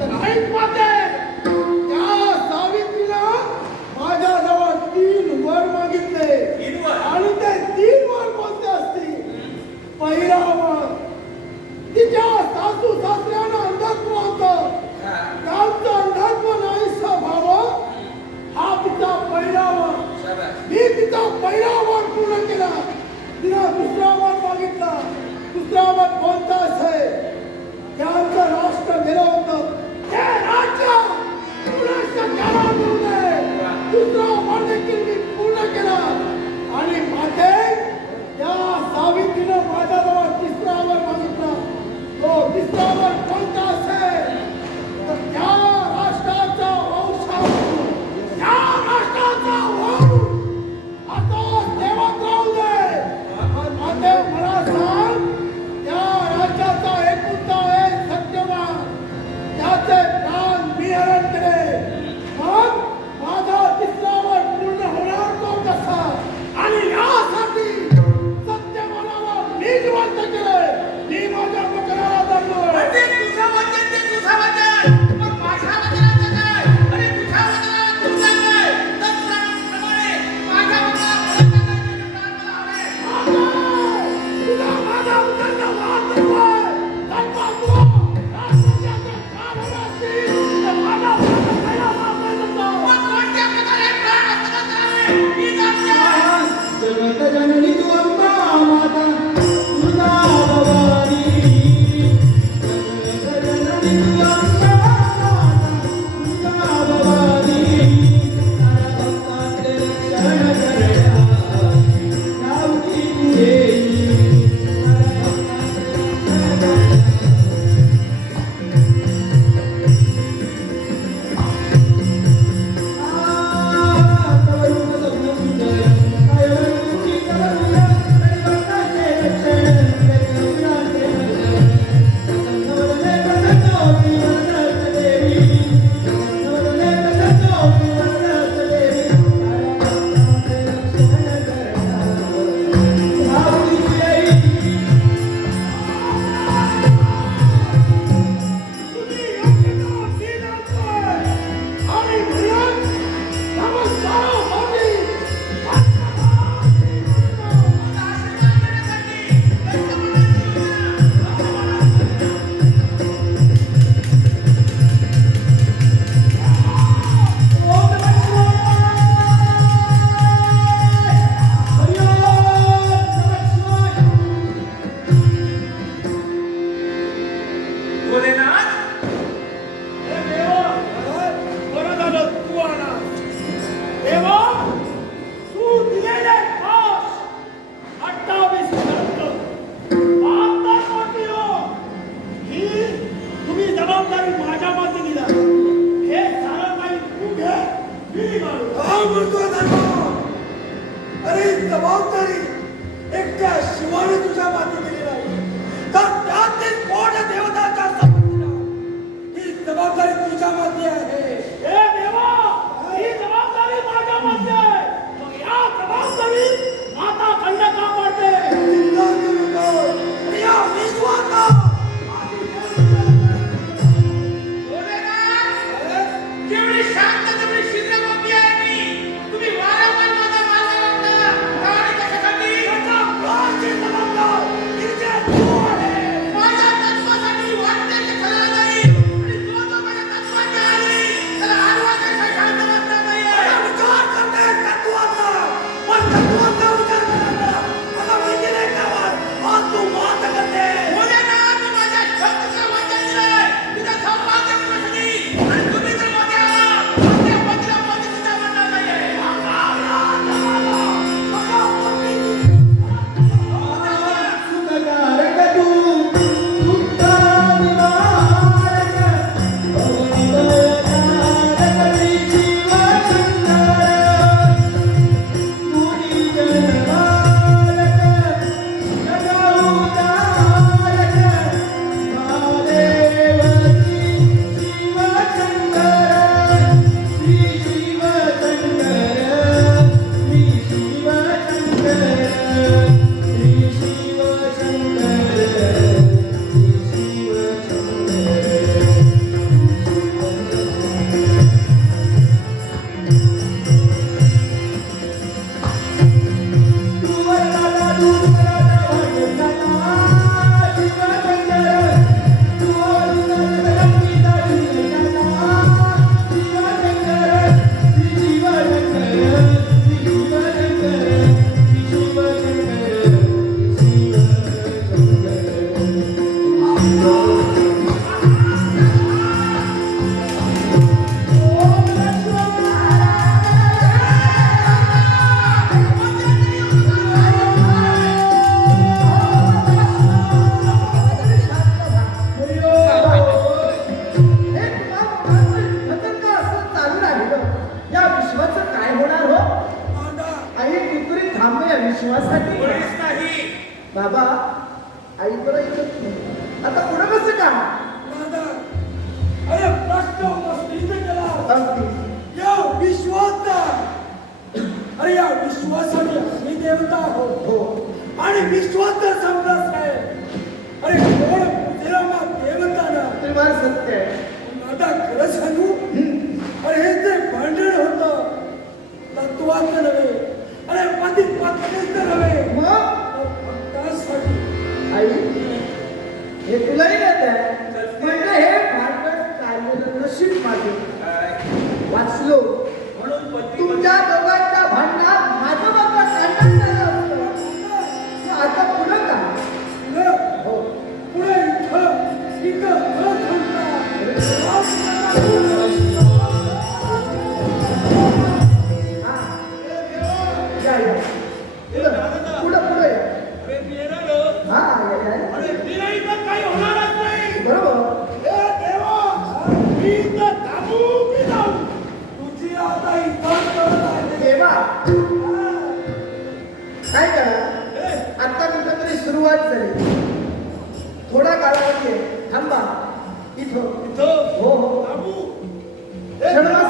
तर ऐक माते, त्या सावित्रीनं माझ्याजवळ 3 वर मागितले. आणि ते 3 वर कोणते असतील? पहिला वर, तिच्या सासू सासऱ्यांना अंधत्व होतं, त्यांचं अंधत्व नाहीसं व्हावं, हा तिचा पहिला वर. मी तिचा पहिला वर पूर्ण केला. तिला दुसरा वर मागितला. दुसरा वर कोणता असेल? त्यांचं राष्ट्र गेलं होतं, ते राज्य पुण्याच्या काळात होऊ नये. दुसरा वर देखील मी पूर्ण केला. आणि माते, त्या सावित्रीनं माझ्याजवळ तिसरा वर मागितला. तो तिसरा वर कोणता असेल? तर त्या राष्ट्राचा वंशावळ, त्या राष्ट्राचा वंश आता सेवक राहू दे. माते, मला सांग, त्या राज्याचा एकुलता एक सत्यवान, त्याचे प्राण मी हरण केले. मग माझा तिसरा वर पूर्ण होणार तो कसा? आणि यासाठी सत्यवानाला मी जिवंत केले. मी माझ्या वचनाला धरलोय. तुझं वचन ते तुझं वचन, पण माझ्या वचनाचं काय? आणि तुझ्या वचनाला तुझं काय? तत्प्रमाणे माझ्या वचनाला तुला तुला माझा उतरला वाद नकोय. तर मग तू राष्ट्राचे प्राण हवे असतील तर माझा प्राण पहिला वापरायचा तो. कोणत्या प्रकारे प्राण असतात आहे? मी जाणते. जगत जननी तू अंबा माता तुझा भवानी. जगत जननी तू अंबा माता तुझा भवानी. साऱ्या भक्तांचे रक्षण करण्याची नावती तू येई. साऱ्या भक्तांचे तुम्ही योग्यता दिली नसतोय. आणि म्हणून नमस्कारासाठी भोलेनाथ, हे देवा, बरं झालं तू आला. देवा, तू दिलेले पास 28 ग्रंथ, 72 कोटी लोक, ही तुम्ही जबाबदारी माझ्या मागे दिला. हे सारं काही तू घे, मी मारू. काय म्हणतोय धर्मा? अरे जबाबदारी एकट्या शिवाने तुझ्या मागे दिली नाही, तर त्यातील कोण देवताच्या संबंधीला ही जबाबदारी तुझ्या मागे आहे. हे देवा, ही जबाबदारी माझ्या मागे आहे. मग या जबाबदारीत माता खंड का पडते? चिंता करू नको. या विश्वाचा भोलेनाथ, जेवढी शांत तेवढी शिद्रमती आहे मी. तुम्ही वारंवार माझा मार्ग लावता. आणि कशासाठी? त्याच्या प्राणाची जबाबदार ही बाबा आई बरं ऐकत नाही आता पुढं कसं का दादा अरे प्रश्न उपस्थित केला अगदी या विश्वाचा अरे या विश्वासाठी आम्ही देवता आहोत हो आणि विश्वात जर समजाच नाही अरे कोण पूजेला मग देवता ना ते फार सत्य आहे आता खरं सांगू अरे हे जे भांडण होतं तत्वाचं नव्हे अरे पती पत्नीचं नव्हे मग भक्तासाठी आई हे तुलाही येत आहे म्हणजे हे भांडण काढलेलं नशीब माझे वाचलो म्हणून पती तुमच्या दोघांच्या भांडणात माझं बाबा काढण्यात झालं असतं मग आता पुढं का हो पुढे इथं न थांबता हा या या पुढं पुढं या अरे मेलं हा या या अरे तिला इथं काही होणारच नाही बरोबर हे देवा मी तर थांबू की जाऊ तुझी आता इथं करत आहे देवा काय करा आता कुठं तरी सुरुवात झाली थोडा कालावधी आहे थांबा इथं इथं हो हो थांबू क्षणभर